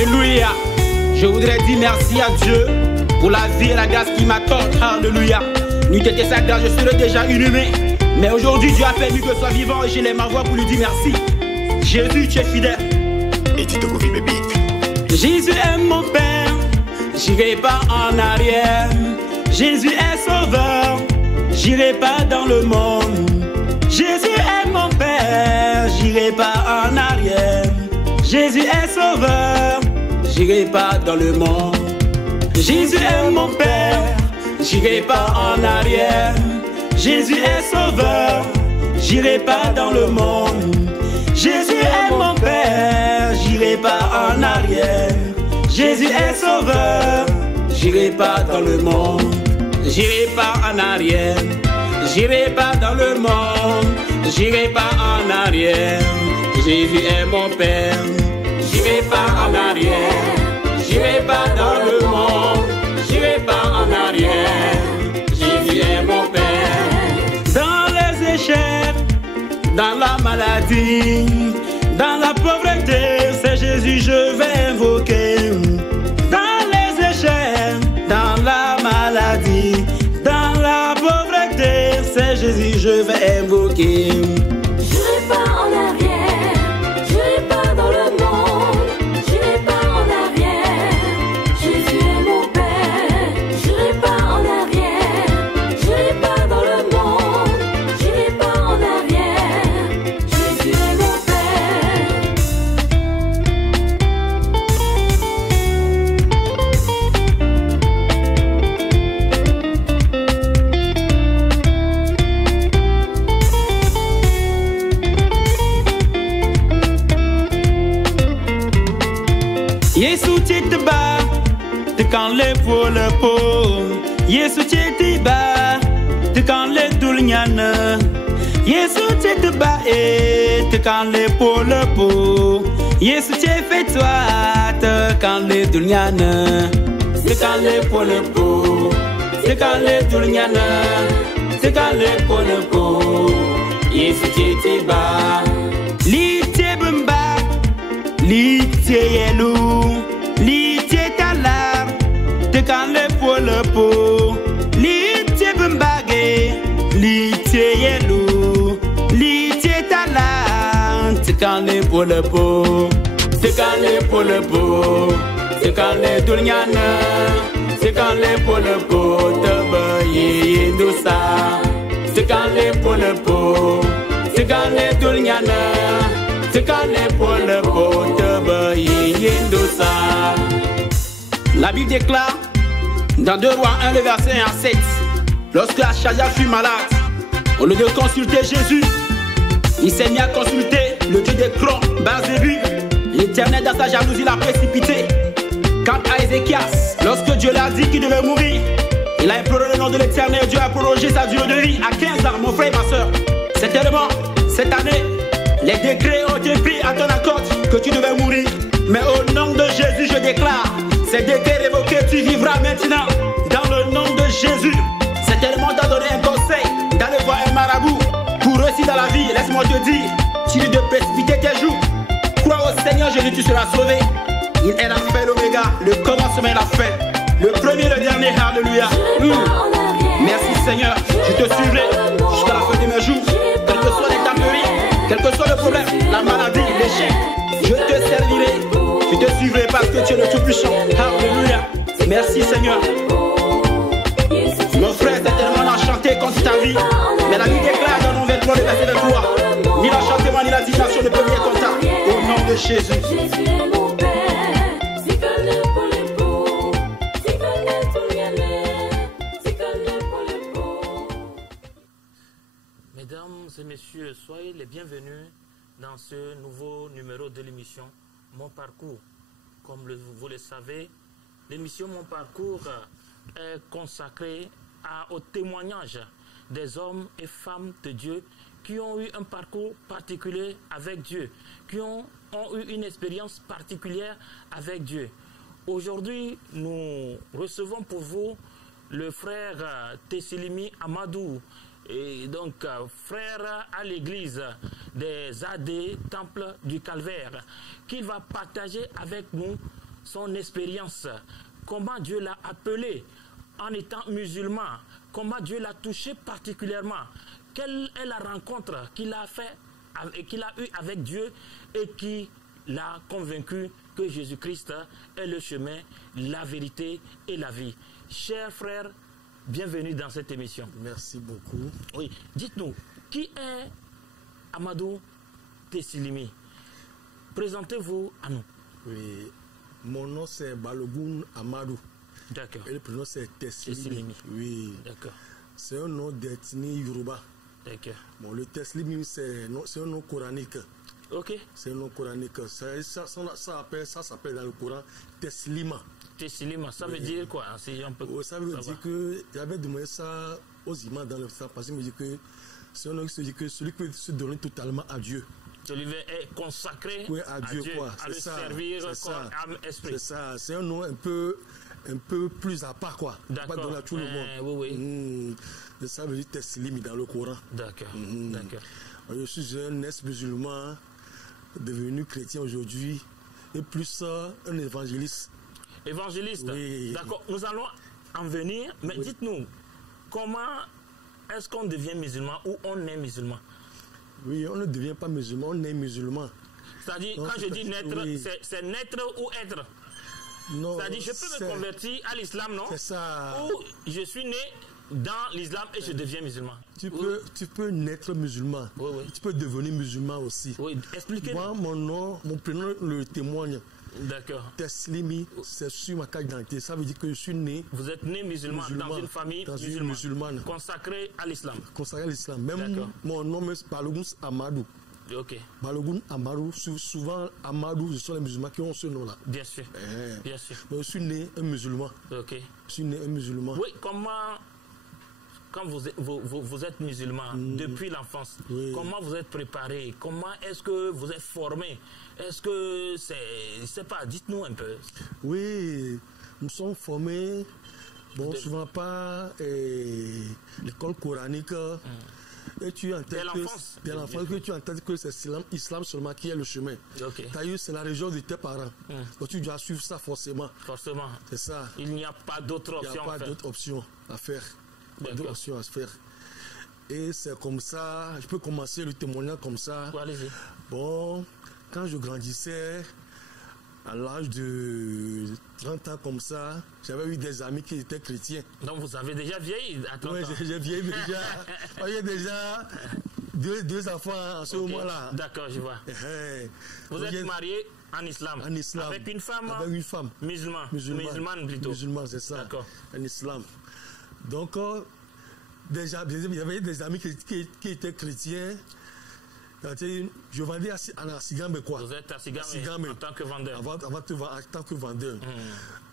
Alléluia. Je voudrais dire merci à Dieu pour la vie et la grâce qu'il m'accorde. Alléluia. N'eût été sa grâce, je serais déjà inhumé. Mais aujourd'hui, Dieu a permis que je sois vivant et je lève ma voix pour lui dire merci. Jésus, tu es fidèle. Et tu te couvres, bébé. Jésus est mon Père, j'irai pas en arrière. Jésus est sauveur, j'irai pas dans le monde. Jésus est mon Père, j'irai pas en arrière. Jésus est sauveur, j'irai pas dans le monde. Jésus est mon Père, j'irai pas en arrière. Jésus est sauveur, j'irai pas dans le monde. Jésus est mon Père, j'irai pas en arrière. Jésus est sauveur, j'irai pas dans le monde. J'irai pas en arrière, j'irai pas dans le monde. J'irai pas en arrière, Jésus est mon Père. J'irai pas en arrière, j'irai pas dans le monde. J'irai pas en arrière, Jésus est mon Père. Dans les échecs, dans la maladie, dans la pauvreté, c'est Jésus je vais invoquer. Dans les échecs, dans la maladie, dans la pauvreté, c'est Jésus je vais invoquer. J'irai pas en arrière, j'irai pas dans le monde, j'irai pas en arrière. Jésus est mon Père, j'irai pas en arrière, j'irai pas dans le monde, j'irai pas en arrière. Jésus est mon Père. Yesu titiba, te kan le pour le pot. Yesu titiba, te kan le dulnyana. Yesu titiba te kan le pour le pot. Yesu fait toi, te kan le dulnyana. Te kan le pour le pot, te kan le dulnyana. Te kan le pour le pot. Yesu titiba, li tibumba. L'ité yelou, l'ité talar, te kan le pour le pot. L'ité bumbagé, l'ité yelou, l'ité talar, te kan le pour le pot. Te kan le pour le pot, te kan le dulnyana, te kan le pour le pot. Te baye dousa, te kan le pour le pot, te kan le dulnyana. La Bible déclare dans 2 Rois 1, le verset 1 à 7, lorsque Achasia fut malade, au lieu de consulter Jésus, il s'est mis à consulter le Dieu des crans, Baal-Zébul. L'Éternel dans sa jalousie l'a précipité. Quant à Ézéchias, lorsque Dieu l'a dit qu'il devait mourir, il a imploré le nom de l'Éternel. Dieu a prolongé sa durée de vie à 15 ans, mon frère et ma soeur. Certainement, cette année, les décrets ont été pris à ton accord que tu devais mourir. Mais au nom de Jésus, je déclare, ces décrets révoqués, tu vivras maintenant. Dans le nom de Jésus, c'est tellement t'a donné un conseil d'aller voir un marabout pour réussir dans la vie. Laisse-moi te dire, tu de précipiter tes jours. Crois au Seigneur Jésus, tu seras sauvé. Il est l'alpha et l'oméga, le commencement et la fin, le premier et le dernier. Alléluia. Merci Seigneur, je te suivrai jusqu'à la fin de mes jours. Quel que soit l'état de vie, quel que soit le problème, la maladie, l'échec, je te servirai, je te suivrai parce que tu es le tout-puissant. Alléluia. Merci Seigneur. Mon frère, c'est tellement enchanté contre ta vie. Mais la Bible déclare dans nos 23, le verset 23, ni l'enchantement ni la divination ne peuvent venir contre ta. Au nom de Jésus. Jésus est mon Père, c'est comme le pour les pauvres, c'est comme le pour les c'est comme le pour les pauvres. Mesdames et messieurs, soyez les bienvenus dans ce nouveau numéro de l'émission Mon Parcours. Comme vous le savez, l'émission Mon Parcours est consacrée au témoignage des hommes et femmes de Dieu qui ont eu un parcours particulier avec Dieu, qui ont eu une expérience particulière avec Dieu. Aujourd'hui, nous recevons pour vous le frère Tessilimi Amadou, et donc frère à l'église des AD Temple du Calvaire, qui va partager avec nous son expérience, comment Dieu l'a appelé en étant musulman, comment Dieu l'a touché particulièrement, quelle est la rencontre qu'il a fait, qu'il a eue avec Dieu et qui l'a convaincu que Jésus-Christ est le chemin, la vérité et la vie. Chers frères, bienvenue dans cette émission. Merci beaucoup. Oui, dites-nous, qui est Amadou Tessilimi? Présentez-vous à nous. Oui, mon nom c'est Balogun Amadou. D'accord. Et le prénom c'est Tessilimi. Oui. D'accord. C'est un nom d'ethnie Yoruba. D'accord. Bon, le Tessilimi c'est un nom coranique. Ok. C'est un nom coranique. Ça s'appelle dans le Coran Teslima. Tessilima, ça veut dire quoi? Si on peut... Ça veut dire que j'avais demandé ça aux imams dans le temps parce qu'il me dit que c'est un nom qui se dit que celui qui peut se donner totalement à Dieu. Celui est consacré à Dieu, quoi. à le servir comme âme, esprit. C'est ça, c'est un nom un peu plus à part, quoi. D'accord. Pas donner à tout le monde. Oui. Ça veut dire Teslim dans le Coran. D'accord. D'accord. Je suis un ex-musulman devenu chrétien aujourd'hui et plus un évangéliste. Évangéliste. Oui. D'accord. Nous allons en venir, mais dites-nous, comment est-ce qu'on devient musulman ou on est musulman? Oui, on ne devient pas musulman, on est musulman. C'est-à-dire, quand je dis naître, c'est naître ou être? Non. C'est-à-dire, je peux me convertir à l'islam, non? C'est ça. Ou je suis né dans l'islam et je deviens musulman. Tu peux naître musulman. Oui. Tu peux devenir musulman aussi. Oui, expliquez-moi. Moi, mon nom, mon prénom le témoigne. D'accord. Teslimi, c'est sur ma carte d'identité. Ça veut dire que je suis né. Vous êtes né musulman dans une famille musulmane. Consacrée à l'islam. Consacrée à l'islam. Même mon nom est Balogun Amadou. Ok. Balogun Amadou. Souvent, Amadou, ce sont les musulmans qui ont ce nom-là. Bien sûr. Bien sûr. Mais je suis né un musulman. Ok. Je suis né un musulman. Oui, comment. Quand vous êtes musulman depuis l'enfance, comment vous êtes préparé? Comment est-ce que vous êtes formé? Est-ce que c'est pas, dites-nous un peu. Oui, nous sommes formés, bon, souvent par l'école coranique. Et tu entends dès l'enfance que tu entends que c'est l'islam seulement qui est le chemin. D'ailleurs, c'est la religion de tes parents. Donc tu dois suivre ça forcément. Forcément. C'est ça. Il n'y a pas d'autre option. Il n'y a pas d'autre option à faire. D'autres options à faire. Et c'est comme ça, je peux commencer le témoignage comme ça. Allez-y. Bon, quand je grandissais, à l'âge de 30 ans comme ça, j'avais eu des amis qui étaient chrétiens. Donc vous avez déjà vieilli à 30 ans? Oui, j'ai vieilli déjà. J'ai déjà deux enfants en ce moment-là. D'accord, je vois. Vous êtes marié en islam? En islam. Avec une femme? Avec une femme. Musulmane plutôt? Musulmane, c'est ça. D'accord. En islam. Donc, déjà, il y avait des amis qui étaient chrétiens. Je vendais à Sigambe, quoi. Vous êtes à Sigambe en tant que vendeur? En tant que vendeur.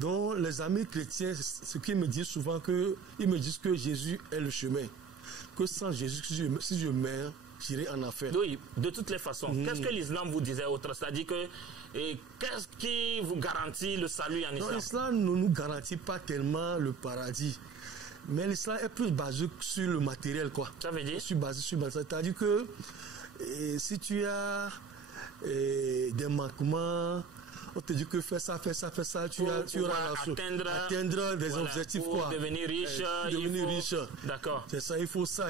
Donc, les amis chrétiens, ce qu'ils me disent souvent, ils me disent que Jésus est le chemin. Que sans Jésus, si je meurs, j'irai en enfer. Oui, de toutes les façons. Qu'est-ce que l'islam vous disait autre? C'est-à-dire que qu'est-ce qui vous garantit le salut en islam? Non, l'islam ne nous garantit pas tellement le paradis. Mais l'islam est plus basé sur le matériel, quoi. Ça veut dire? Basé sur le matériel. C'est-à-dire que si tu as des manquements, on te dit que fais ça, tu auras atteindre des objectifs, quoi. Devenir riche. D'accord. C'est ça, il faut ça.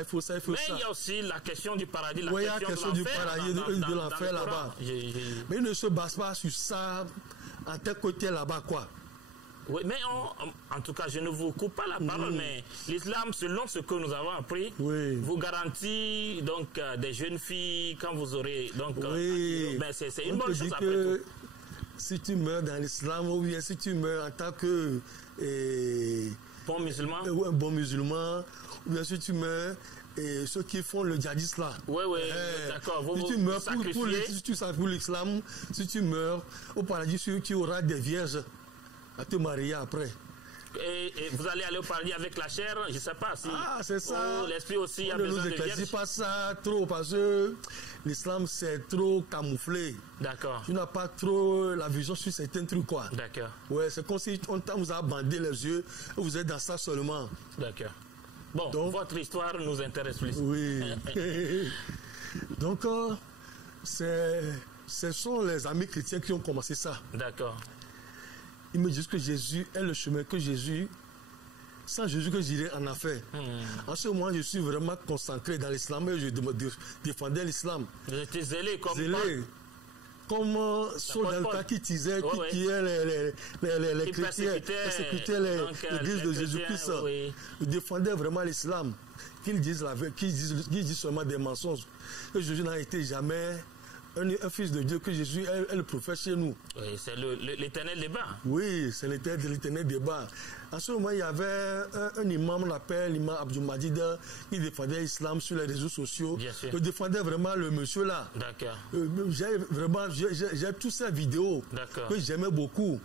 Mais il y a aussi la question du paradis, il y a la question du paradis, de l'enfer là-bas. Mais il ne se base pas sur ça en tel côté là-bas, quoi. Oui, mais en tout cas, je ne vous coupe pas la parole, mais l'islam, selon ce que nous avons appris, vous garantit donc des jeunes filles quand vous aurez donc. Ben, c'est une bonne chose après tout. Si tu meurs dans l'islam ou bien si tu meurs en tant que bon musulman, un bon musulman, ou bien si tu meurs ceux qui font le djihadisme là. Oui, d'accord. Si tu meurs pour l'islam, si tu meurs au paradis, tu auras des vierges à te marier après. Et vous allez aller au paradis avec la chair, je ne sais pas si. C'est ça. L'esprit aussi a besoin de vierge. Ne nous pas ça trop parce que l'islam c'est trop camouflé. D'accord. Tu n'as pas trop la vision sur certains trucs, quoi. D'accord. Ouais, c'est comme si on vous a bandé les yeux et vous êtes dans ça seulement. D'accord. Bon, donc, votre histoire nous intéresse plus. Oui. Donc, ce sont les amis chrétiens qui ont commencé ça. D'accord. ils me disent que Jésus est le chemin, que Jésus, sans Jésus que j'irai en affaire. En ce moment, je suis vraiment concentré dans l'islam et je défendais l'islam. Vous étiez zélé comme comme soldat qui tuait les chrétiens, persécutait l'église de Jésus-Christ. Oui. Je défendais vraiment l'islam. Qu'ils disent seulement des mensonges. Que Jésus n'a été jamais un fils de Dieu, que Jésus est le prophète chez nous. Oui, c'est l'éternel débat. Oui, c'est l'éternel débat. En ce moment, il y avait un imam, on l'appelle l'imam Abdul Majid, qui défendait l'islam sur les réseaux sociaux. Bien sûr. Je défendais vraiment le monsieur là. D'accord. J'ai toutes ces vidéos que j'aimais beaucoup.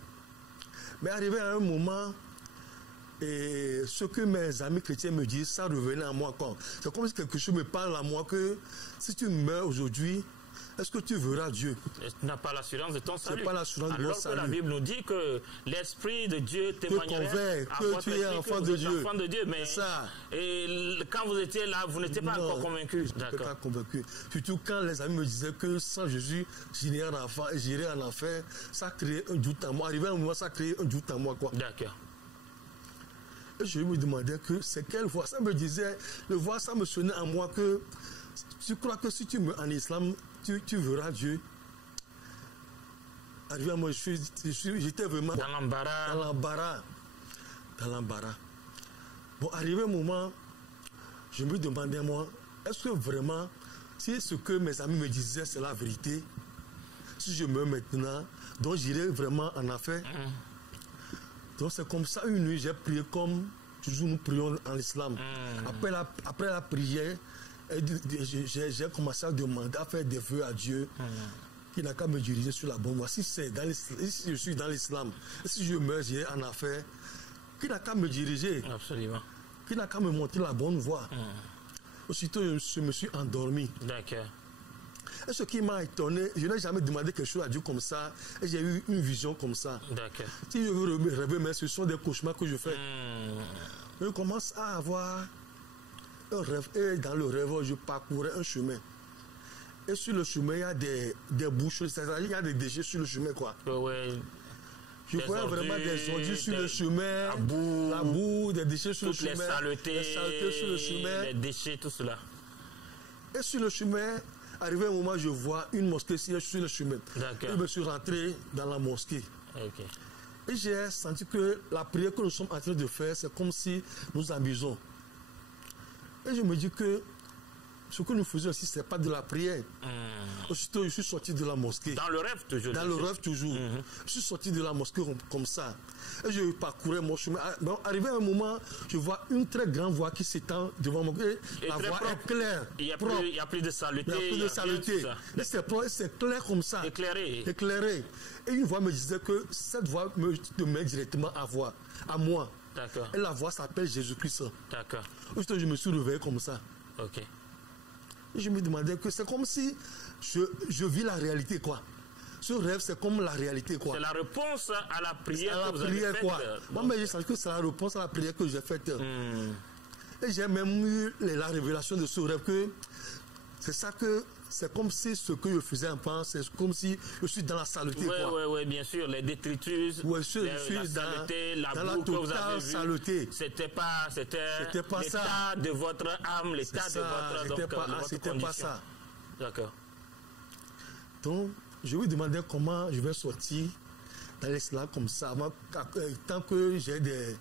Mais arrivé à un moment, et ce que mes amis chrétiens me disent, ça revenait à moi. C'est comme si quelque chose me parle à moi que si tu meurs aujourd'hui, est-ce que tu verras Dieu? Tu n'as pas l'assurance de ton salut. C'est pas l'assurance de ton salut. Alors que la Bible nous dit que l'Esprit de Dieu témoignerait que tu es enfant de Dieu. Enfant de Dieu. Mais ça. Et quand vous étiez là, vous n'étiez pas encore convaincu. Je n'étais pas convaincu. Surtout quand les amis me disaient que sans Jésus, j'irai en enfer, ça créait un doute en moi. Arrivé à un moment, ça créait un doute en moi. D'accord. Et je me demandais que c'est quelle voix. Ça me disait, le voix, ça me sonnait en moi que tu crois que si tu meurs en islam, tu verras Dieu. Arrivé à moi, j'étais vraiment dans l'embarras. Bon, arrivé un moment, je me demandais, moi, est-ce que vraiment, si ce que mes amis me disaient, c'est la vérité, si je meurs maintenant, donc j'irai vraiment en affaire. Donc c'est comme ça, une nuit, j'ai prié comme toujours nous prions en islam. Après la prière, j'ai commencé à demander, à faire des vœux à Dieu, qui n'a qu'à me diriger sur la bonne voie. Si je suis dans l'islam, si je meurs, j'ai en affaire, qui n'a qu'à me diriger. Absolument. Qui n'a qu'à me montrer la bonne voie. Aussitôt, je me suis endormi. D'accord. Et ce qui m'a étonné, je n'ai jamais demandé quelque chose à Dieu comme ça, et j'ai eu une vision comme ça. D'accord. Si je veux rêver, mais ce sont des cauchemars que je fais. Je commence à avoir un rêve, et dans le rêve, je parcourais un chemin. Et sur le chemin, il y a des bouches, c'est-à-dire il y a des déchets sur le chemin, quoi. Je voyais vraiment des ordures sur le chemin, la boue, des déchets sur le chemin, les saletés sur le chemin, les déchets, tout cela. Et sur le chemin, arrivé un moment, je vois une mosquée sur le chemin. Je me suis rentré dans la mosquée. Okay. Et j'ai senti que la prière que nous sommes en train de faire, c'est comme si nous amusons. Et je me dis que ce que nous faisons ici, ce n'est pas de la prière. Aussitôt, je suis sorti de la mosquée. Dans le rêve toujours. Dans le rêve toujours. Je suis sorti de la mosquée comme ça. Et je parcourais mon chemin. Donc, arrivé à un moment, je vois une très grande voie qui s'étend devant moi. Et la voie est claire. Il n'y a plus de saleté. Il n'y a plus de saleté. C'est clair comme ça. Éclairé. Et une voix me disait que cette voie me met directement à moi. D'accord. Et la voix s'appelle Jésus-Christ. D'accord. Aussitôt, je me suis réveillé comme ça. Ok. Et je me demandais que c'est comme si je vis la réalité, quoi. Ce rêve, c'est comme la réalité, quoi. C'est la réponse à la prière que vous avez faite. Quoi. Moi, mais je sens que c'est la réponse à la prière que j'ai faite. Et j'ai même eu la révélation de ce rêve que c'est ça que c'est comme si ce que je faisais en pense, c'est comme si je suis dans la saleté. Oui, bien sûr, les détritus, la saleté, la boue que vous avez vue. Saleté. C'était pas l'état de votre âme, l'état de votre c'était pas ça. D'accord. Donc, je lui demandais comment je vais sortir dans l'islam comme ça. Tant que j'ai des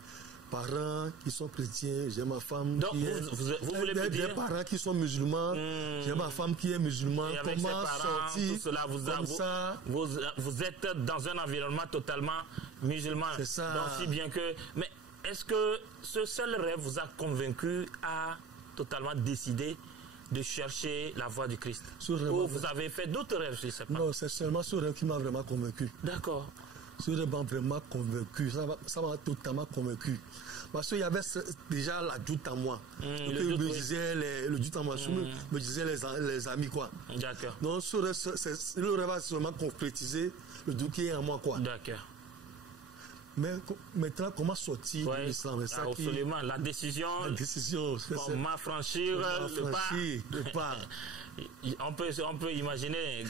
parents qui sont chrétiens, j'ai ma femme donc qui vous voulez me dire des parents qui sont musulmans, j'ai ma femme qui est musulmane. Comment sortir comme ça? Vous êtes dans un environnement totalement musulman. C'est ça. Donc si bien que... Mais est-ce que ce seul rêve vous a convaincu à totalement décider de chercher la voie du Christ? Ou vous avez fait d'autres rêves, je ne sais pas. Non, c'est seulement ce rêve qui m'a vraiment convaincu. D'accord. Ce rêve m'a vraiment convaincu, ça m'a totalement convaincu. Parce qu'il y avait déjà la doute en moi. Le doute en moi, me disaient les amis, quoi. D'accord. Donc le rêve a seulement concrétisé le doute qui est en moi, quoi. D'accord. Mais maintenant, comment sortir de l'islam? Absolument, la décision. Comment franchir le pas. On peut imaginer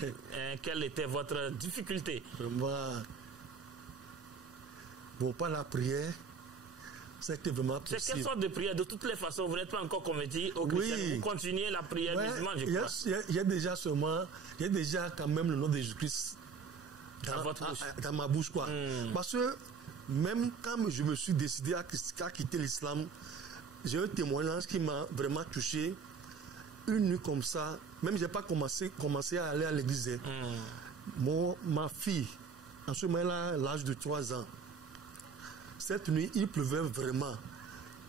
quelle était votre difficulté. Bon, pas la prière, ça a été vraiment possible. C'est quelle sorte de prière? De toutes les façons, vous n'êtes pas encore converti au christianisme. Oui. Vous continuez la prière musulmane, je crois. Il y a déjà quand même le nom de Jésus-Christ dans ma bouche, quoi. Parce que même quand je me suis décidé à quitter l'islam, j'ai un témoignage qui m'a vraiment touché. Une nuit comme ça, même je n'ai pas commencé à aller à l'église. Ma fille, en ce moment-là, l'âge de 3 ans, cette nuit, il pleuvait vraiment.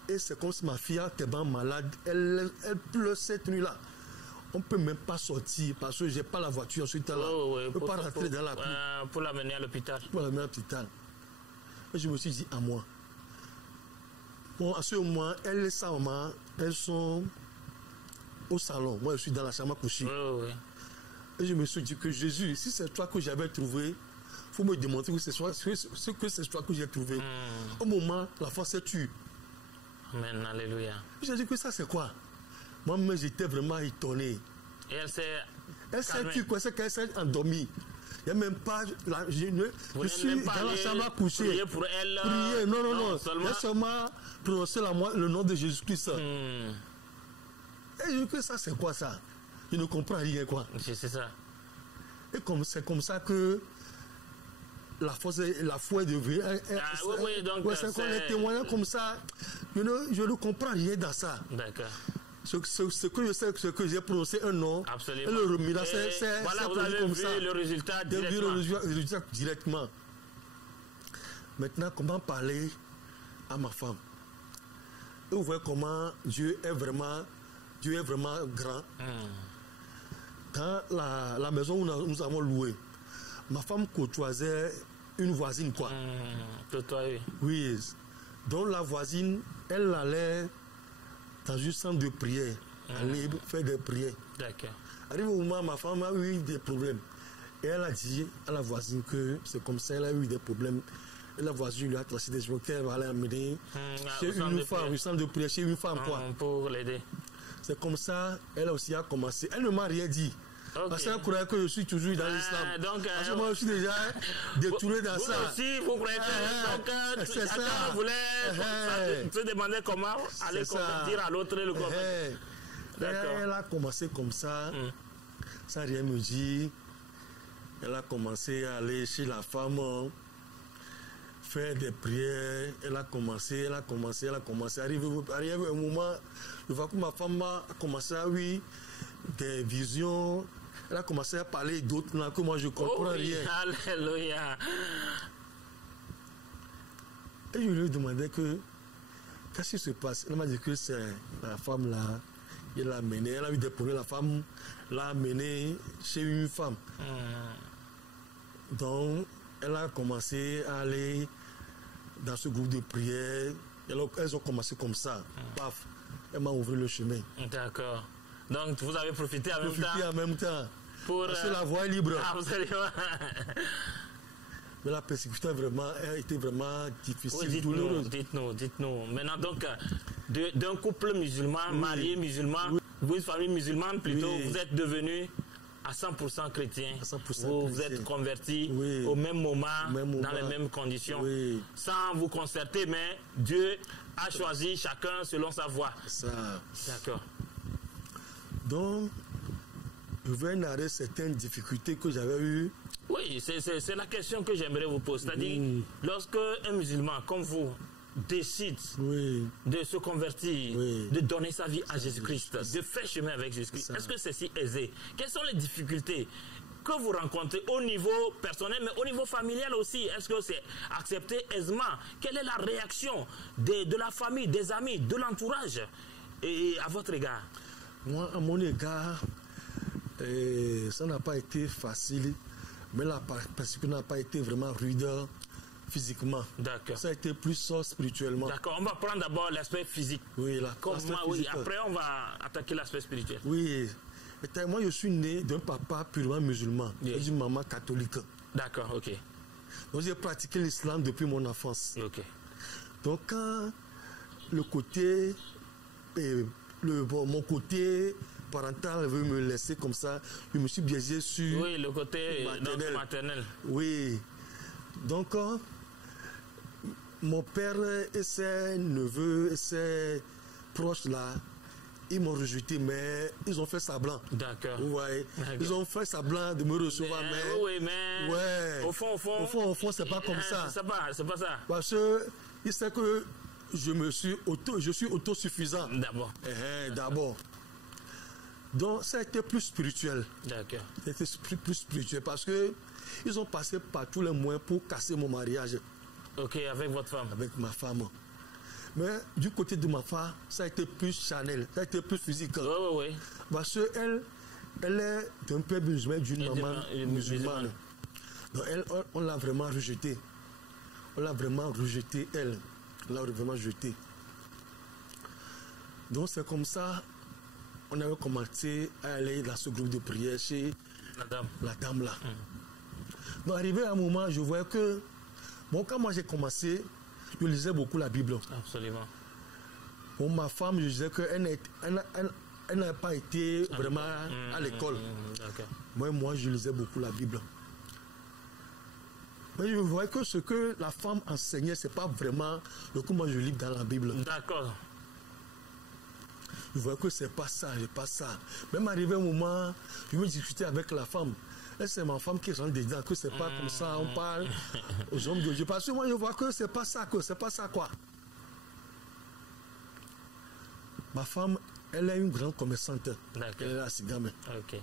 Et c'est comme si ma fille était malade. Elle pleut cette nuit-là. On ne peut même pas sortir parce que je n'ai pas la voiture ensuite là. On ne peut pas rentrer dans la pluie. Pour l'amener à l'hôpital. Pour l'amener à l'hôpital. Et je me suis dit à moi. Bon, à ce moment, elle et sa maman, elles sont au salon. Moi, je suis dans la chambre à coucher. Et je me suis dit que Jésus, si c'est toi que j'avais trouvé, il faut me démontrer que c'est toi que j'ai trouvé. Au moment, la foi s'est tue. Amen, alléluia. J'ai dit que ça, c'est quoi? Moi-même, j'étais vraiment étonné. Et elle s'est tue, quoi? C'est qu'elle s'est endormie. Il n'y a même pas. Je suis dans la chambre à coucher. Prier pour elle. Prier, non. Il y a seulement prononcé le nom de Jésus-Christ. Et je dis que ça, c'est quoi ça? Je ne comprends rien, quoi. C'est ça. Et c'est comme ça que la foi est devenue. Donc c'est quand les témoignages comme ça, je ne comprends rien dans ça. D'accord. Ce que je sais, c'est que j'ai prononcé un nom. Absolument. Et le remis là, c'est voilà, vous avez comme vu ça. Le résultat directement. J'ai vu le résultat directement. Maintenant, comment parler à ma femme? Et vous voyez comment Dieu est vraiment grand. Dans la maison où nous avons loué, ma femme côtoisait une voisine, quoi. Oui. Donc la voisine, elle allait dans un centre de prière, aller faire des prières. D'accord. Arrive au moment, ma femme a eu des problèmes. Et elle a dit à la voisine que c'est comme ça, elle a eu des problèmes. Et la voisine lui a tracé des jours qu'elle va aller amener chez une femme, un centre de prière, chez une femme, quoi. Pour l'aider. C'est comme ça, elle aussi a commencé. Elle ne m'a rien dit. Okay. Parce qu'elle croyait que je suis toujours dans l'islam. Parce que moi, je suis déjà détourné dans ça. Vous aussi, vous croyez que chacun voulait se demander comment aller convertir à l'autre et le convertir. Elle a commencé comme ça, sans rien me dire. Elle a commencé à aller chez la femme, faire des prières. Elle a commencé. Arrivé un moment, je vois que ma femme a commencé à avoir des visions. Elle a commencé à parler d'autres langues que moi je ne comprends rien. Alléluia. Et je lui ai demandé qu'est-ce qui se passe. Elle m'a dit que c'est la femme là. Elle l'a amenée. Elle a eu des problèmes. La femme l'a amenée chez une femme. Donc, elle a commencé à aller dans ce groupe de prière. Elles ont commencé comme ça. Paf. Elle m'a ouvert le chemin. D'accord. Donc, vous avez profité en même temps. Parce que la voie est libre. Absolument. Mais la persécution a été vraiment difficile. Oui, dites-nous. Maintenant, donc, d'un couple musulman, marié musulman, vous, une famille musulmane plutôt, vous êtes devenu à 100% chrétien. Vous êtes converti au même moment, dans les mêmes conditions, sans vous concerter, mais Dieu a choisi chacun selon sa voie. D'accord. Donc, je vais narrer certaines difficultés que j'avais eues. Oui, c'est la question que j'aimerais vous poser. C'est-à-dire, lorsque un musulman comme vous décide de se convertir, de donner sa vie à Jésus-Christ, de faire chemin avec Jésus-Christ, est-ce que c'est si aisé? Quelles sont les difficultés que vous rencontrez au niveau personnel, mais au niveau familial aussi? Est-ce que c'est accepté aisément? Quelle est la réaction de la famille, des amis, de l'entourage et à votre égard? Moi, à mon égard, ça n'a pas été facile, mais la persécution n'a pas été vraiment rude physiquement. D'accord. Ça a été plus spirituellement. D'accord. On va prendre d'abord l'aspect physique. Après, on va attaquer l'aspect spirituel. Oui. Moi, je suis né d'un papa purement musulman et d'une maman catholique. D'accord, ok. Donc, j'ai pratiqué l'islam depuis mon enfance. Ok. Donc, quand le côté... mon côté parental veut me laisser comme ça, je me suis biaisé sur... Oui, le côté maternel. Oui. Donc, mon père et ses neveux et ses proches là, ils m'ont rejeté, mais ils ont fait semblant. D'accord. Ouais. Ils ont fait semblant de me recevoir, mais. Oui, mais. Ouais. Au fond, c'est pas comme ça. C'est pas ça. Parce que il sait que je suis autosuffisant. D'abord. D'abord. Donc, ça a été plus spirituel. D'accord. C'était plus spirituel parce que ils ont passé par tous les moyens pour casser mon mariage. Ok, avec votre femme. Avec ma femme. Mais du côté de ma femme, ça a été plus charnel, ça a été plus physique. Oui. Parce qu'elle est d'un père musulman, d'une maman musulmane. Donc on l'a vraiment rejetée. On l'a vraiment rejetée, elle. On l'a vraiment rejetée. Donc c'est comme ça, on avait commencé à aller dans ce groupe de prière chez la dame là. Donc arrivé à un moment, je voyais que, bon, quand moi j'ai commencé, je lisais beaucoup la Bible. Absolument. Pour ma femme, je disais qu'elle n'a pas été vraiment à l'école. Moi, je lisais beaucoup la Bible. Mais je voyais que ce que la femme enseignait, ce n'est pas vraiment le que moi je lis dans la Bible. D'accord. Je voyais que ce n'est pas ça, c'est pas ça. Même arrivé un moment, je me discutais avec la femme. Et c'est ma femme qui rentre dedans, que c'est pas comme ça, on parle aux hommes de Dieu. Parce que moi, je vois que c'est pas ça, quoi. Ma femme, elle est une grande commerçante. Elle est à Sigame. Ok.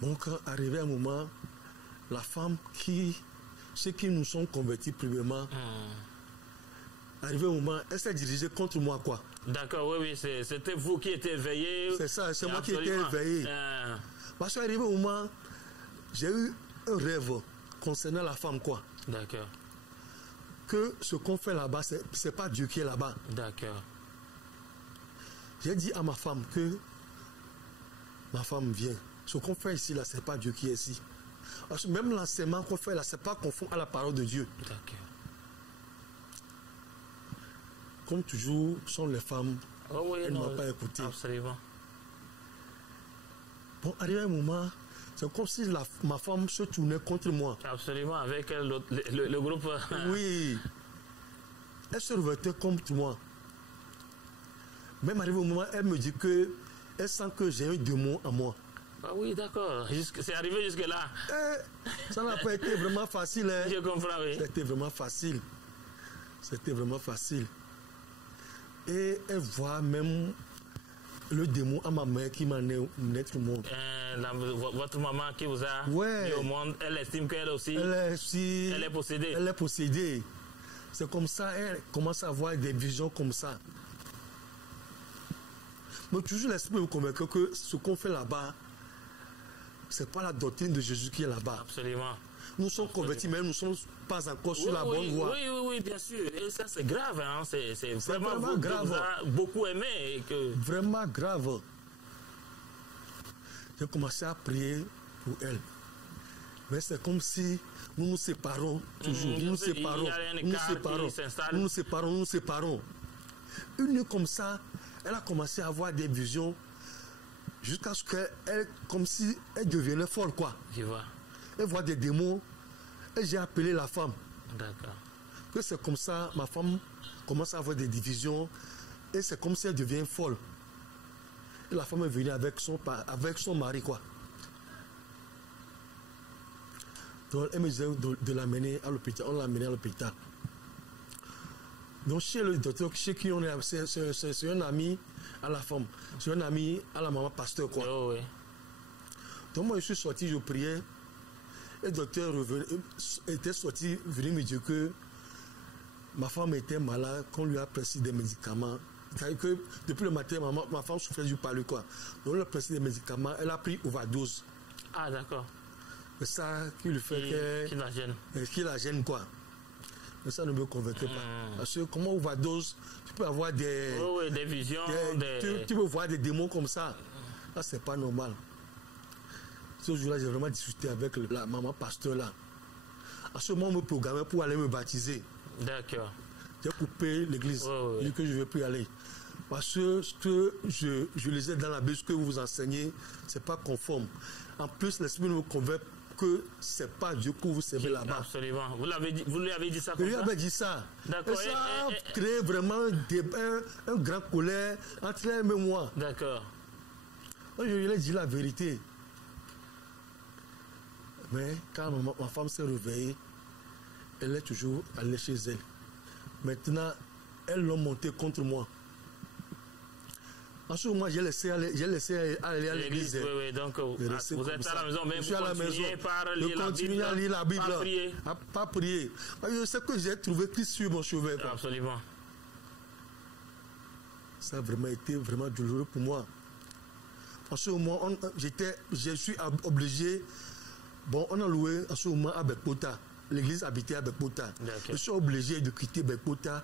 Donc, arrivé un moment, la femme ceux qui nous sont convertis premièrement, arrivé un moment, elle s'est dirigée contre moi, quoi. D'accord, oui, c'était vous qui étiez éveillé. C'est ça, c'est moi qui étais éveillé. Parce qu'arrivé un moment, j'ai eu un rêve concernant la femme, quoi. D'accord. Que ce qu'on fait là-bas, c'est pas Dieu qui est là-bas. D'accord. J'ai dit à ma femme que ma femme vient. Ce qu'on fait ici, là, c'est pas Dieu qui est ici. Parce que même l'enseignement qu'on fait là, c'est pas conforme à la parole de Dieu. D'accord. Comme toujours, sont les femmes, elles ne m'ont pas écouté. Absolument. Bon, arrivé un moment, c'est comme si ma femme se tournait contre moi. Absolument, avec le groupe. Oui. Elle se revertait contre moi. Même arrivé au moment, elle me dit que elle sent que j'ai un démon en moi. Ah oui, d'accord. C'est arrivé jusque-là. Ça n'a pas été vraiment facile. Hein. Je comprends, oui. C'était vraiment facile. C'était vraiment facile. Et elle voit même le démon à ma mère qui m'a né au monde. Votre maman qui vous a mis au monde, elle estime qu'elle aussi, elle est possédée. Elle est possédée. C'est comme ça, elle commence à avoir des visions comme ça. Mais toujours l'esprit me convainc que ce qu'on fait là-bas, c'est pas la doctrine de Jésus qui est là-bas. Absolument. Nous sommes convertis, mais nous ne sommes pas encore sur la bonne voie. Oui, bien sûr. Et ça, c'est grave. Hein? C'est vraiment grave. Vous a beaucoup aimé. Et que... Vraiment grave. J'ai commencé à prier pour elle. Mais c'est comme si nous nous séparons toujours. Nous nous séparons. Une nuit comme ça, elle a commencé à avoir des visions jusqu'à ce qu'elle, comme si elle devenait folle, quoi. Je vois. Elle voit des démons et j'ai appelé la femme. D'accord. Que c'est comme ça, ma femme commence à avoir des divisions et c'est comme si elle devient folle. Et la femme est venue avec son mari, quoi. Donc elle me disait de l'amener à l'hôpital. On l'a amené à l'hôpital. Donc chez le docteur, chez qui on est, c'est un ami à la femme. C'est un ami à la maman pasteur, quoi. Oh, oui. Donc moi je suis sorti, je priais. Et le docteur était sorti, venu me dire que ma femme était malade, qu'on lui a prescrit des médicaments. C'est-à-dire que depuis le matin, ma femme souffrait du palu, quoi. Donc on lui a prescrit des médicaments, elle a pris overdose. Ah, d'accord. C'est ça qui lui fait qui la gêne. Qui la gêne, quoi. Mais ça ne me convainquait pas. Parce que comment overdose, tu peux avoir des... Oui, des visions. Tu peux voir des démons comme ça. Ça, c'est pas normal. Ce jour-là, j'ai vraiment discuté avec la maman pasteur là. À ce moment, on me programmait pour aller me baptiser. D'accord. J'ai coupé l'église. J'ai dit que je ne vais plus y aller. Parce que ce que je lisais dans la Bible, ce que vous enseignez, ce n'est pas conforme. En plus, l'esprit ne me que c'est pas Dieu que vous servez là-bas. Absolument. Vous lui avez dit ça Je comme lui ça? avais dit ça. D'accord. Et ça a créé vraiment un grand colère entre elle et moi. D'accord. Je lui ai dit la vérité. Mais quand ma femme s'est réveillée, elle est toujours allée chez elle. Maintenant, elles l'ont monté contre moi. En ce moment, j'ai laissé aller à l'église. Oui, donc vous êtes à la maison, mais vous continuez par lire la Bible. Pas prier. Pas prier. Je sais que j'ai trouvé Christ sur mon chevet. Absolument. Ça a vraiment été vraiment douloureux pour moi. En ce moment, je suis obligé. Bon, on a loué en ce moment à Bekpota. L'église habitait à Bekpota. Je suis obligé de quitter Bekpota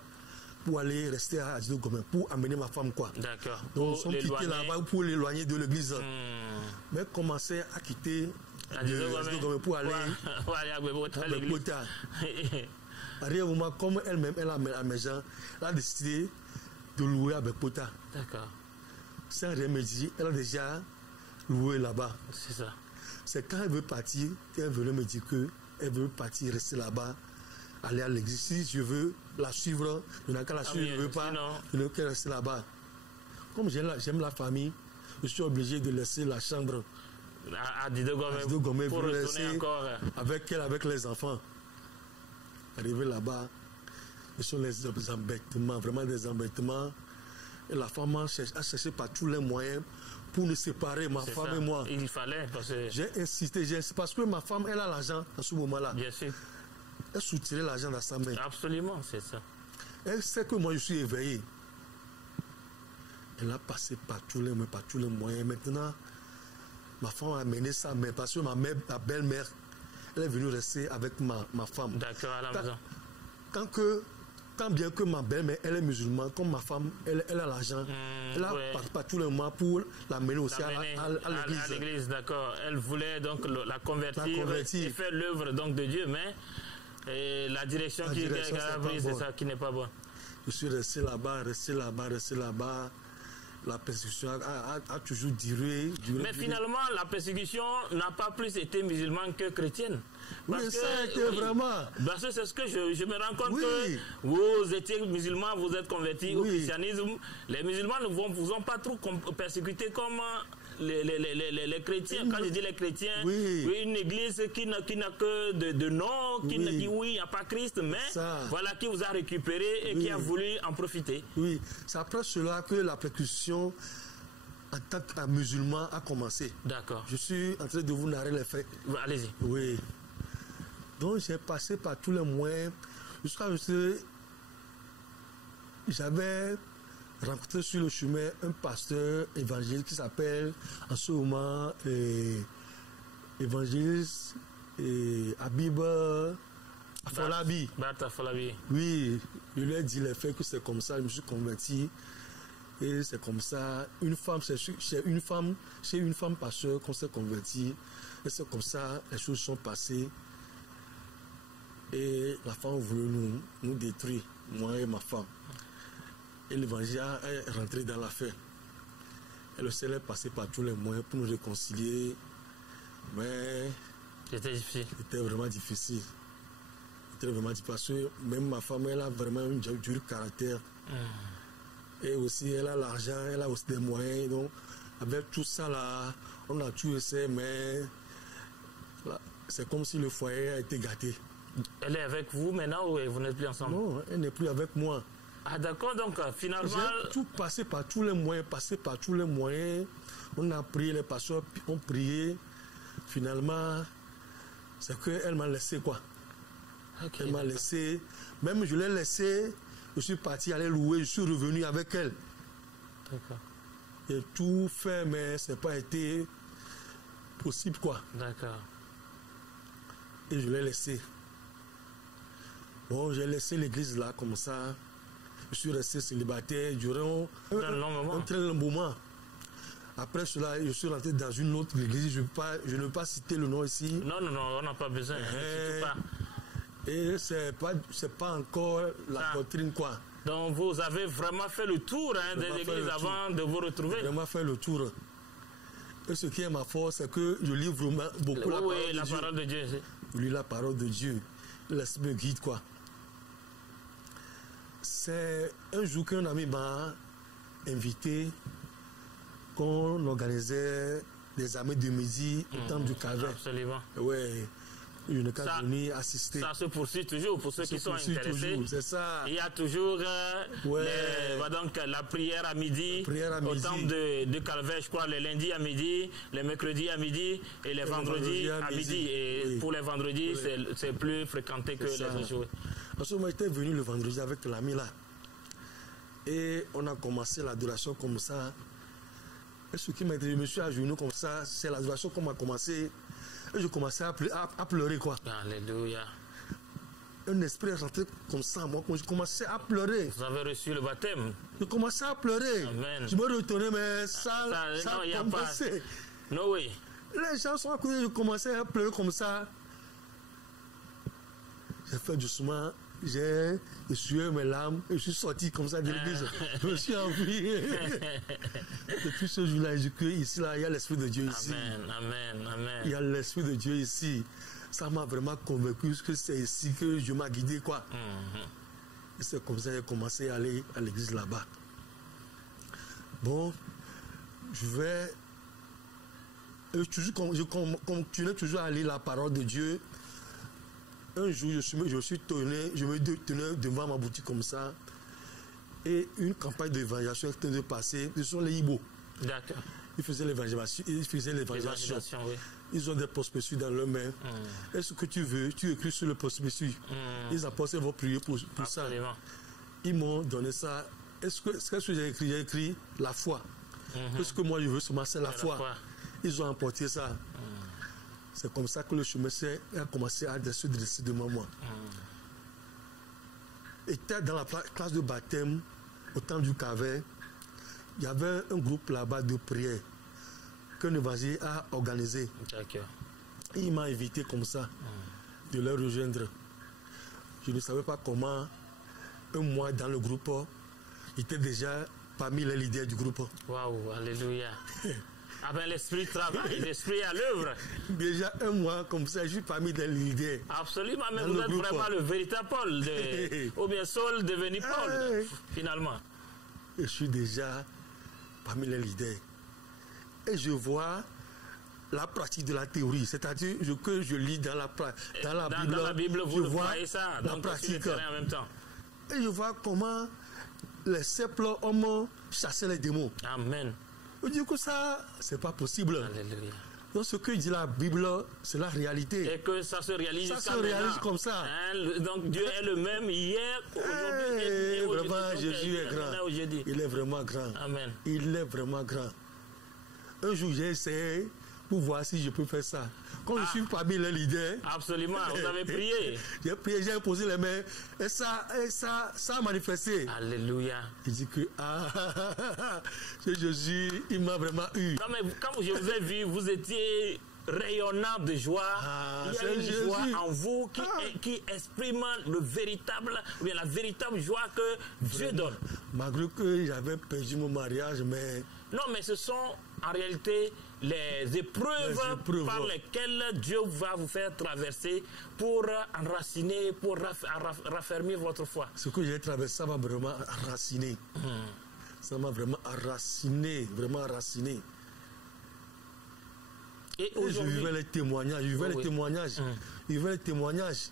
pour aller rester à Adidogomé, pour amener ma femme, quoi. D'accord. Donc, nous sommes quittés là-bas pour l'éloigner de l'église. Mais commencer à quitter Adidogomé pour aller à Bekpota. Arrive au moment, comme elle-même, elle a la maison, elle a décidé de louer à Bekpota. D'accord. Sans rien me dire, elle a déjà loué là-bas. C'est ça. C'est quand elle veut partir, elle veut me dire qu'elle veut partir, rester là-bas, aller à l'église. Si je veux la suivre, je n'ai qu'à la suivre, je ne veux pas, je ne veux qu'elle reste là-bas. Comme j'aime la famille, je suis obligé de laisser la chambre à Didogomé pour retourner encore. Avec elle, avec les enfants. Arrivé là-bas, ce sont les embêtements, vraiment des embêtements. Et la femme a cherché par tous les moyens pour nous séparer, ma femme et moi. Il fallait, parce que... J'ai insisté, parce que ma femme, elle a l'argent à ce moment-là. Bien sûr. Elle soutirait l'argent dans sa main. Absolument, c'est ça. Elle sait que moi, je suis éveillé. Elle a passé par tous les moyens. Maintenant, ma femme a mené sa mère, parce que ma belle-mère, elle est venue rester avec ma femme. D'accord, à la maison. Tant bien que ma belle-mère, elle est musulmane, comme ma femme, elle a l'argent, elle a par tous les mois pour l'amener aussi à l'église. À l'église, d'accord. Elle voulait donc la convertir et faire l'œuvre donc de Dieu, mais la direction qui a prise, c'est ça qui n'est pas bonne. Je suis resté là-bas. La persécution a toujours duré. Mais finalement, la persécution n'a pas plus été musulmane que chrétienne. Parce que vraiment. Parce que c'est ce que je me rends compte que vous étiez musulman, vous êtes converti au christianisme. Les musulmans ne vous ont pas trop persécuté comme les chrétiens. Quand je dis les chrétiens, une église qui n'a que de nom, qui dit oui, il n'y a pas Christ, mais voilà qui vous a récupéré et qui a voulu en profiter. Oui, c'est après cela que la persécution en tant que musulman a commencé. D'accord. Je suis en train de vous narrer les faits. Allez-y. Oui. Donc j'ai passé par tous les moyens jusqu'à ce que j'avais rencontré sur le chemin un pasteur évangéliste qui s'appelle en ce moment évangéliste Habib Afolabi. Oui, je lui ai dit les faits que c'est comme ça, je me suis converti. Et c'est comme ça, chez une femme pasteur qu'on s'est converti. Et c'est comme ça, les choses sont passées. Et la femme voulait nous détruire, moi et ma femme. Et l'évangile est rentré dans l'affaire. Et le ciel est passé par tous les moyens pour nous réconcilier. Mais c'était difficile. C'était vraiment difficile. Parce que même ma femme, elle a vraiment un dur caractère. Et aussi, elle a l'argent, elle a aussi des moyens. Donc, avec tout ça là, on a tout essayé, mais là, c'est comme si le foyer a été gâté. Elle est avec vous maintenant ou vous n'êtes plus ensemble? Non, elle n'est plus avec moi. Ah d'accord, donc finalement... J'ai tout passé par tous les moyens, On a prié, les pasteurs ont prié. Finalement, c'est qu'elle m'a laissé quoi. Okay, elle m'a laissé. Même je l'ai laissé, je suis parti aller louer, je suis revenu avec elle. D'accord. J'ai tout fait, mais ce n'a pas été possible quoi. D'accord. Et je l'ai laissé. Bon, j'ai laissé l'église là comme ça. Je suis resté célibataire durant un très long moment. Après cela, je suis rentré dans une autre église. Je ne veux pas citer le nom ici. Non, on n'a pas besoin. Et c'est pas encore la doctrine quoi. Donc vous avez vraiment fait le tour des églises avant de vous retrouver. J'ai vraiment fait le tour. Et ce qui est ma force, c'est que je lis vraiment beaucoup la parole de Dieu. Je lis la parole de Dieu. L'esprit me guide, quoi. C'est un jour qu'un ami m'a invité qu'on organisait des amis de midi au temple du Calvaire. Absolument. Ouais. Je n'ai qu'à venir assister. Ça se poursuit toujours pour ceux qui sont intéressés. C'est ça. Il y a toujours donc, la prière à midi au temple de Calvaire, je crois, les lundis à midi, les mercredis à midi et les vendredis à midi. Et pour les vendredis, c'est plus fréquenté que les autres jours. Parce que moi, j'étais venu le vendredi avec l'ami là. Et on a commencé l'adoration comme ça. Et ce qui m'a dit, je me suis agenouillé comme ça, c'est l'adoration qu'on a commencé. Et je commençais à pleurer, quoi. Alléluia. Un esprit est rentré comme ça, moi, quand je commençais à pleurer. Vous avez reçu le baptême. Je commençais à pleurer. Amen. Je me retournais, mais ça a commencé. No way. Les gens sont à côté, je commençais à pleurer comme ça. J'ai fait doucement, j'ai essuyé mes larmes et je suis sorti comme ça de l'église. Je me suis enfui. Depuis ce jour-là, j'ai cru ici, là, il y a l'Esprit de Dieu ici. Amen. Il y a l'Esprit de Dieu ici. Ça m'a vraiment convaincu que c'est ici que je m'ai guidé, quoi. Et c'est comme ça que j'ai commencé à aller à l'église là-bas. Bon, je vais... Je continue toujours à lire la parole de Dieu. Un jour, je suis tourné, je me tenais devant ma boutique comme ça. Et une campagne d'évangélisation était de passer. Ce sont les Ibo. D'accord. Ils faisaient l'évangélisation. Oui. Ils ont des prospectus dans leurs mains. Est-ce que tu veux? Tu écris sur le prospectus. Les apôtres vont prier pour ça. Ils m'ont donné ça. Qu'est-ce que j'ai écrit? J'ai écrit la foi. Qu'est-ce que moi je veux seulement, c'est la foi. Ils ont emporté ça. C'est comme ça que le chemin a commencé à se dresser devant moi. Et dans la classe de baptême, au temps du Calvaire, il y avait un groupe là-bas de prière que l'évangile a organisé. D'accord. Il m'a invité comme ça de les rejoindre. Je ne savais pas comment, un mois dans le groupe, j'étais déjà parmi les leaders du groupe. Waouh, alléluia. Ah ben l'esprit travaille, l'esprit à l'œuvre. Déjà un mois comme ça, je suis parmi les leaders. Absolument, mais vous êtes vraiment le véritable Paul, ou bien Saul devenu Paul, finalement. Et je suis déjà parmi les leaders. Et je vois la pratique de la théorie, c'est-à-dire que je lis dans la Bible, vous le voyez ça, la donc pratique. En même temps. Et je vois comment les simples hommes chassaient les démons. Amen. Je dis que ça, c'est pas possible. Alléluia. Donc ce que dit la Bible, c'est la réalité. Et que ça se réalise comme ça. Donc Dieu est le même hier, aujourd'hui et aujourd'hui. Vraiment, Jésus est grand. Il est vraiment grand. Amen. Il est vraiment grand. Un jour, j'ai essayé pour voir si je peux faire ça. Quand je suis parmi les leaders... Absolument, vous avez prié. J'ai prié, j'ai posé les mains et ça a manifesté. Alléluia. Il dit que Jésus, il m'a vraiment eu. Non mais quand je vous ai vu, vous étiez rayonnant de joie. Il y a une joie en vous qui exprime la véritable joie que Dieu donne. Malgré que j'avais perdu mon mariage, mais... Non, mais ce sont en réalité les épreuves par lesquelles Dieu va vous faire traverser pour enraciner, pour raffermir votre foi. Ce que j'ai traversé, ça m'a vraiment enraciné. Ça m'a vraiment enraciné, vraiment enraciné. Et je vivais les témoignages, je vivais les témoignages.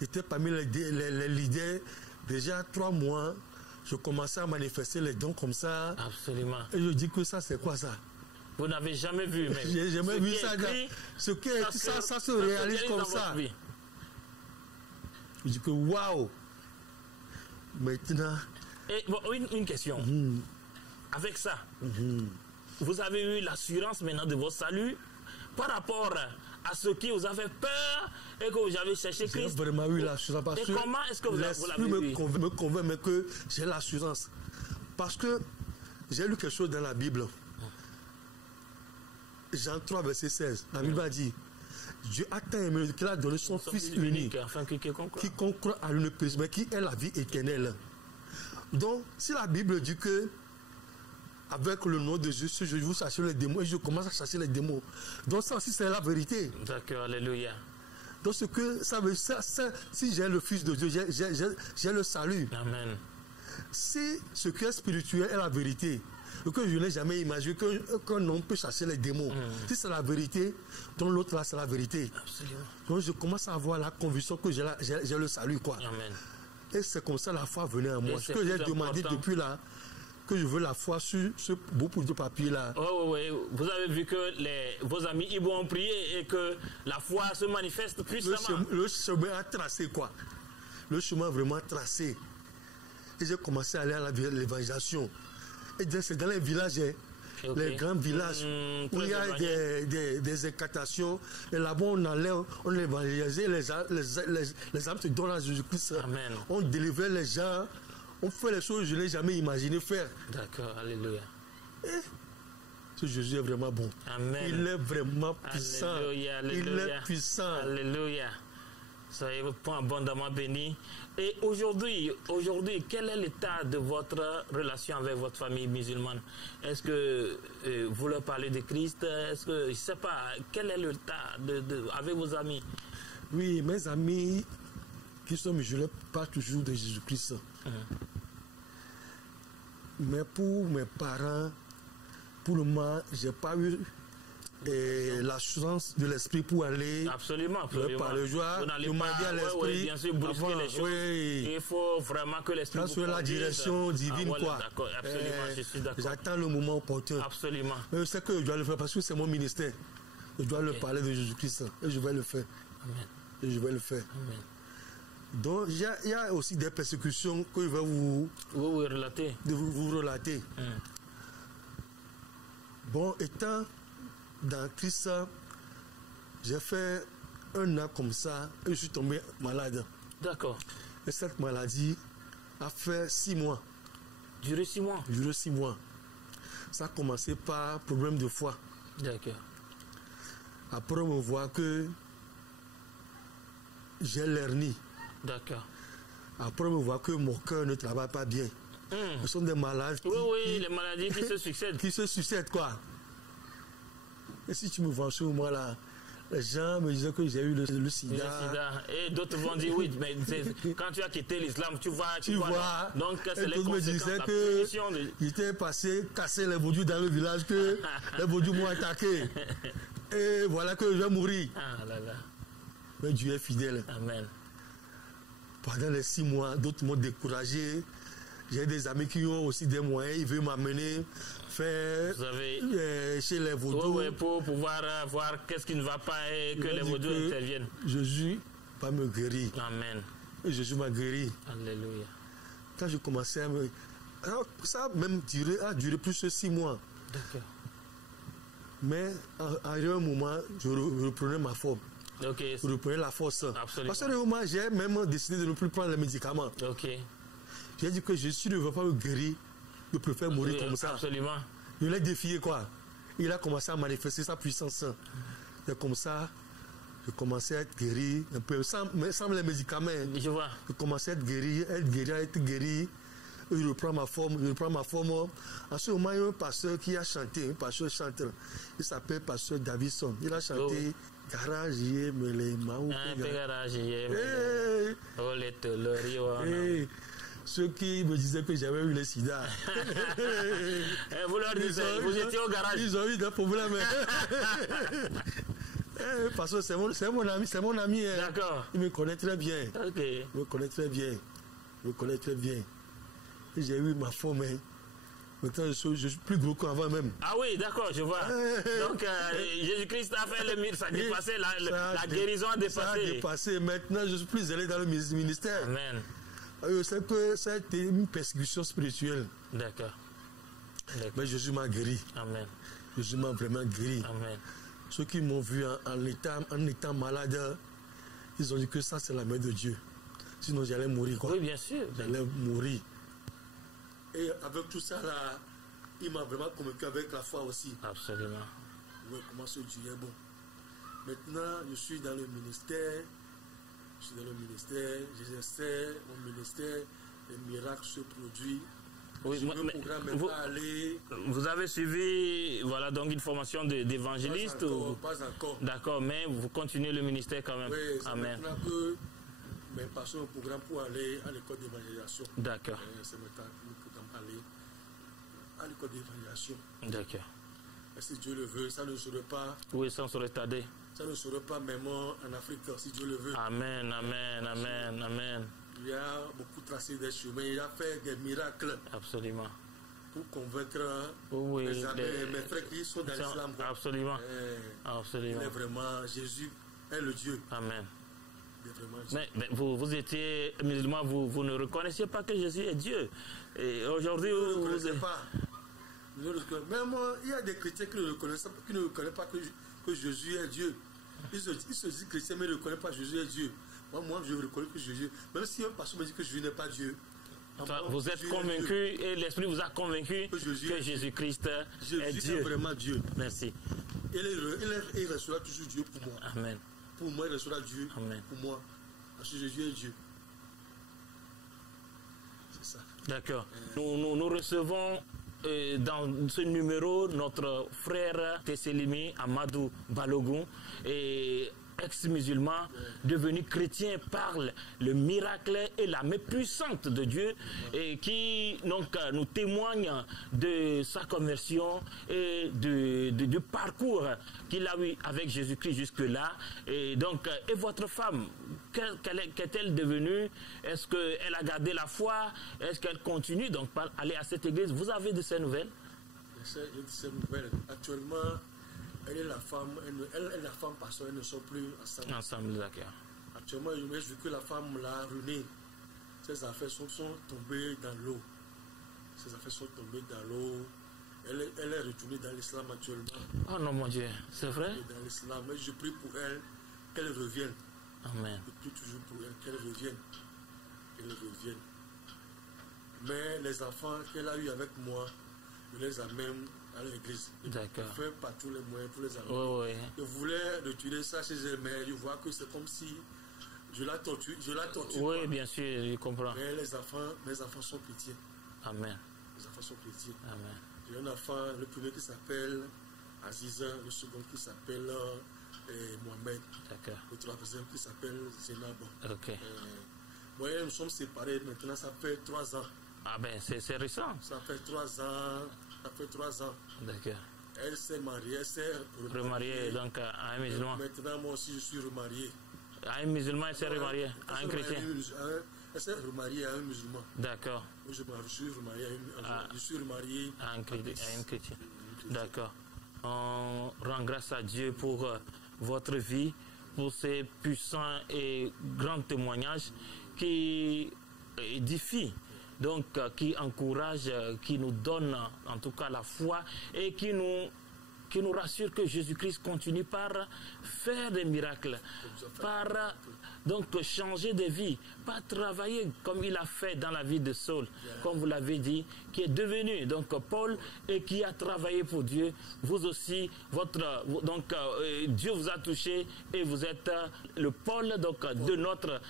J'étais parmi les leaders. Déjà 3 mois, je commençais à manifester les dons comme ça. Absolument. Et je dis que ça, c'est quoi ça? Vous n'avez jamais vu, mais j'ai jamais vu ça. Ce qui est écrit, ça se réalise comme ça. Je dis que waouh! Maintenant. Et bon, une question. Avec ça, vous avez eu l'assurance maintenant de votre salut par rapport à ce qui vous a fait peur et que vous avez cherché Christ. J'ai vraiment eu l'assurance. Et comment est-ce que vous l'avez vu? me convainc, mais que j'ai l'assurance. Parce que j'ai lu quelque chose dans la Bible. Jean 3, verset 16. La Bible a dit, Dieu a tant aimé qu'il a donné son Fils unique, afin que quiconque croit à l'une mais qui est la vie éternelle. Donc, si la Bible dit que avec le nom de Jésus, je vous chasser les démons et je commence à chasser les démons. Donc ça aussi c'est la vérité. D'accord, alléluia. Donc ce que ça veut dire, si j'ai le Fils de Dieu, j'ai le salut. Amen. Si ce qui est spirituel est la vérité, ce que je n'ai jamais imaginé qu'un homme peut chasser les démons. Si c'est la vérité, donc l'autre là c'est la vérité. Absolument. Donc je commence à avoir la conviction que j'ai le salut, quoi. Amen. Et c'est comme ça la foi venait à moi. Et Ce que j'ai demandé depuis là, que je veux la foi sur ce beau bout de papier là. Oui. Vous avez vu que vos amis Ibo ont prié et que la foi se manifeste puissamment. Le chemin a tracé, quoi. Le chemin vraiment tracé. Et j'ai commencé à aller à l'évangélisation. Et c'est dans les villages, les grands villages, où il y a des incantations. Et là-bas, on allait, on évangélisait, les âmes se donnent à Jésus-Christ. Amen. On délivrait les gens, on fait les choses que je n'ai jamais imaginé faire. D'accord, alléluia. Ce Jésus est vraiment bon. Amen. Il est vraiment puissant. Alléluia, Il est puissant. Alléluia. Soyez abondamment bénis. Et aujourd'hui, quel est l'état de votre relation avec votre famille musulmane? Est-ce que vous leur parlez de Christ? Est-ce que, je ne sais pas, quel est l'état avec vos amis? Oui, mes amis qui sont musulmans parlent toujours de Jésus-Christ. Mais pour mes parents, pour le moment, je n'ai pas eu la chance de l'esprit pour aller par le joie, demander à l'esprit, bien sûr, brusquer les choses. Il faut vraiment que l'esprit vous la direction divine, voilà, quoi. D'accord, absolument, je suis d'accord. J'attends le moment opportun. Absolument. Mais je sais que je dois le faire parce que c'est mon ministère. Je dois leur parler de Jésus-Christ et je vais le faire. Amen. Et je vais le faire. Amen. Donc il y a aussi des persécutions que je vais vous relater. Bon, étant dans Christ, j'ai fait un an comme ça et je suis tombé malade. D'accord. Et cette maladie a fait 6 mois. Duré 6 mois? Duré 6 mois. Ça a commencé par problème de foie. D'accord. Après, on me voit que j'ai l'hernie. D'accord. Après, on me voit que mon cœur ne travaille pas bien. Ce sont des maladies. Oui, les maladies qui se succèdent. Qui se succèdent, quoi. Et si tu me vois ce moment-là, les gens me disaient que j'ai eu le sida. Et d'autres vont dire oui, mais quand tu as quitté l'islam, tu vois. Donc, c'est les me disaient que j'étais passé casser les vaudous dans le village, que les vaudous m'ont attaqué. Et voilà que je vais mourir. Ah là là. Mais Dieu est fidèle. Amen. Pendant les 6 mois, d'autres m'ont découragé. J'ai des amis qui ont aussi des moyens, ils veulent m'amener faire chez les vaudous. Oui, pour pouvoir voir qu'est-ce qui ne va pas et que les vaudous interviennent. Jésus va me guérir. Amen. Et Jésus m'a guéri. Alléluia. Quand je commençais à me... Alors, ça a même duré plus de 6 mois. D'accord. Mais à un moment, je reprenais ma forme. Ok. Je reprenais la force. Absolument. Parce que moment, j'ai même décidé de ne plus prendre les médicaments. Ok. J'ai dit que Jésus ne veut pas me guérir. Je préfère mourir comme ça. Absolument. Je l'ai défié, quoi. Il a commencé à manifester sa puissance. Et comme ça, je commençais à être guéri, un peu, sans les médicaments. Je vois. Je commençais à être guéri. Et je reprends ma forme. En ce moment, il y a un pasteur qui a chanté, un pasteur chanteur. Il s'appelle pasteur Davidson. Il a chanté Garage, Mele, Maou. Ceux qui me disaient que j'avais eu le sida. Vous leur disiez, vous étiez au garage. Ils ont eu des problèmes. Parce que c'est mon ami. D'accord. Il me connaît très bien. Ok. Il me connaît très bien. Et j'ai eu ma forme. Maintenant, je suis plus gros qu'avant même. Ah oui, d'accord, je vois. Donc, Jésus-Christ a fait le miracle, ça a dépassé, la guérison a dépassé. Ça a dépassé. Maintenant, je suis plus allé dans le ministère. Amen. Je sais que ça a été une persécution spirituelle. D'accord. Mais Jésus m'a guéri. Amen. Jésus m'a vraiment guéri. Amen. Ceux qui m'ont vu en étant malade, ils ont dit que ça, c'est la main de Dieu. Sinon, j'allais mourir, quoi. Oui, bien sûr. J'allais mourir. Et avec tout ça, là, il m'a vraiment convaincu avec la foi aussi. Absolument. Oui, comment ce Dieu est bon. Maintenant, je suis dans le ministère. J'essaie mon ministère, les miracles se produisent. Oui, vous avez suivi voilà, donc une formation d'évangéliste ou... Pas encore. D'accord, mais vous continuez le ministère quand même. Oui, amen. Maintenant que nous passons au programme pour aller à l'école d'évangélisation. D'accord. C'est maintenant que nous pouvons aller à l'école d'évangélisation. D'accord. Et si Dieu le veut, ça ne serait pas... Oui, ça ne serait tardé. Ça ne serait pas même en Afrique, si Dieu le veut. Amen, amen, amen, amen. Il a beaucoup tracé des chemins, il a fait des miracles. Absolument. Pour convaincre mes frères qui sont dans l'islam. Absolument. Absolument. Il est vraiment, Jésus est le Dieu. Amen. Il est vraiment Dieu. Mais vous étiez musulman, vous ne reconnaissiez pas que Jésus est Dieu. Et aujourd'hui, vous ne connaissez pas. Même il y a des chrétiens qui ne reconnaissent pas que Jésus est Dieu. Ils se disent chrétiens mais ne reconnaissent pas que Jésus est Dieu. Moi, je reconnais que Jésus, même si un pasteur me dit que Jésus n'est pas Dieu. Vous êtes convaincu et l'Esprit vous a convaincu que Jésus-Christ est Dieu. Est vraiment Dieu. Merci. Il restera toujours Dieu pour moi. Amen. Pour moi, il restera Dieu. Amen. Pour moi. Parce que Jésus est Dieu. C'est ça. D'accord. Nous recevons dans ce numéro notre frère Tesselimi Amadou Balogun et ex-musulman devenu chrétien parle le miracle et la main puissante de Dieu et qui donc nous témoigne de sa conversion et du parcours qu'il a eu avec Jésus-Christ jusque-là. Et donc, et votre femme, qu'est-elle devenue? Est-ce qu'elle a gardé la foi? Est-ce qu'elle continue donc par aller à cette église? Vous avez de ces nouvelles? J'ai de ces nouvelles. Actuellement, elle est la femme, elle la femme parce qu'elles ne sont plus ensemble. Ensemble, d'accord. Actuellement, je me dis que la femme l'a ruinée. Ses affaires sont tombées dans l'eau. Ses affaires sont tombées dans l'eau. Elle est retournée dans l'islam actuellement. Oh non, mon Dieu, c'est vrai? Dans l'islam. Mais je prie pour elle qu'elle revienne. Amen. Je prie toujours pour elle qu'elle revienne. Qu'elle revienne. Mais les enfants qu'elle a eus avec moi, je les amène à l'église. D'accord. Je fais par tous les moyens pour les amener. Oh, oui. Je voulais retirer ça chez elle, mais je vois que c'est comme si je la torture. Oui, bien sûr, je comprends. Mais mes enfants sont chrétiens. Amen. Les enfants sont chrétiens. Amen. J'ai un enfant, le premier qui s'appelle Aziza, le second qui s'appelle Mohamed. D'accord. Le troisième qui s'appelle Zénab. Ok. Moi, nous sommes séparés maintenant, ça fait 3 ans. Ah ben, c'est récent. Ça fait 3 ans. Ça fait 3 ans. D'accord. Elle s'est mariée, elle s'est remariée donc à un musulman. Maintenant, moi aussi, je suis remarié. À un musulman, elle s'est remariée à un chrétien. Elle s'est remariée à un musulman. D'accord. Je suis remarié à un chrétien. D'accord. On rend grâce à Dieu pour votre vie, pour ces puissants et grands témoignages qui édifient. Donc, qui encourage, qui nous donne en tout cas la foi et qui nous rassure que Jésus-Christ continue par faire des miracles, par donc changer de vie, pas travailler comme il a fait dans la vie de Saul, comme vous l'avez dit, qui est devenu donc Paul et qui a travaillé pour Dieu. Vous aussi, Dieu vous a touché et vous êtes le Paul donc de notre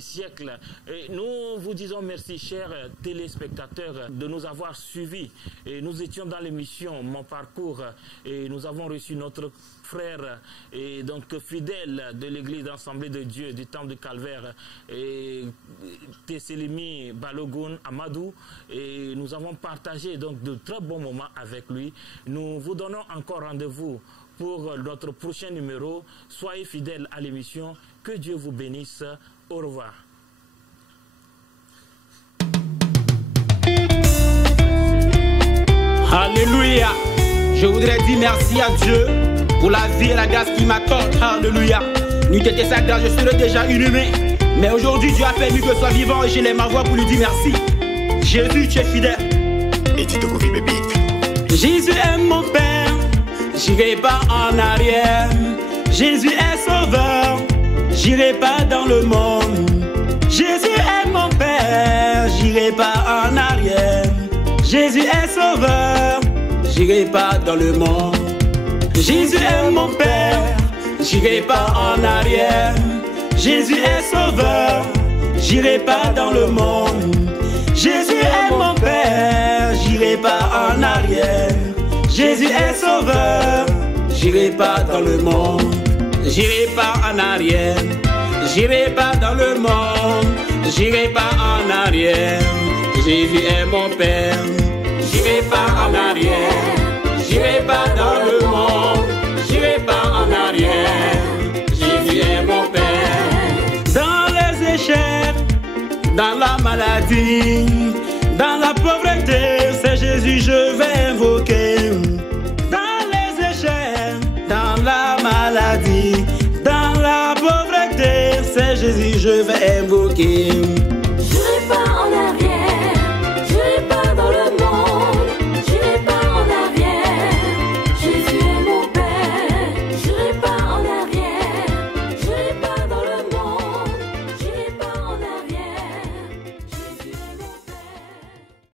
siècle. Et nous vous disons merci, chers téléspectateurs, de nous avoir suivis. Et nous étions dans l'émission Mon Parcours et nous avons reçu notre frère et donc fidèle de l'église d'Assemblée de Dieu du Temple du Calvaire et Tesselimi Balogun Amadou, et nous avons partagé donc de très bons moments avec lui. Nous vous donnons encore rendez-vous pour notre prochain numéro. Soyez fidèles à l'émission. Que Dieu vous bénisse. Au revoir. Alléluia. Je voudrais dire merci à Dieu pour la vie et la grâce qu'il m'accorde. Alléluia. N'eût été sa grâce, je serais déjà inhumé. Mais aujourd'hui, Dieu a permis que je sois vivant et je lève ma voix pour lui dire merci. Jésus, tu es fidèle. Et Tito Kofi Baby. Jésus est mon Père, j'irai pas en arrière. Jésus est sauveur, j'irai pas dans le monde. Jésus est mon Père, j'irai pas en arrière. Jésus est sauveur, j'irai pas dans le monde. Jésus est mon Père, j'irai pas en arrière. Jésus est sauveur, j'irai pas dans le monde. Jésus est mon Père, j'irai pas en arrière. Jésus est sauveur, j'irai pas dans le monde, j'irai pas en arrière. J'irai pas dans le monde, j'irai pas en arrière. Jésus est mon Père, j'irai pas en arrière. J'irai pas dans le monde, j'irai pas en arrière. Jésus est mon Père. Dans les échecs, dans la maladie, dans la pauvreté, c'est Jésus je vais invoquer. Dans les échecs, dans la maladie, dans la pauvreté, c'est Jésus je vais invoquer.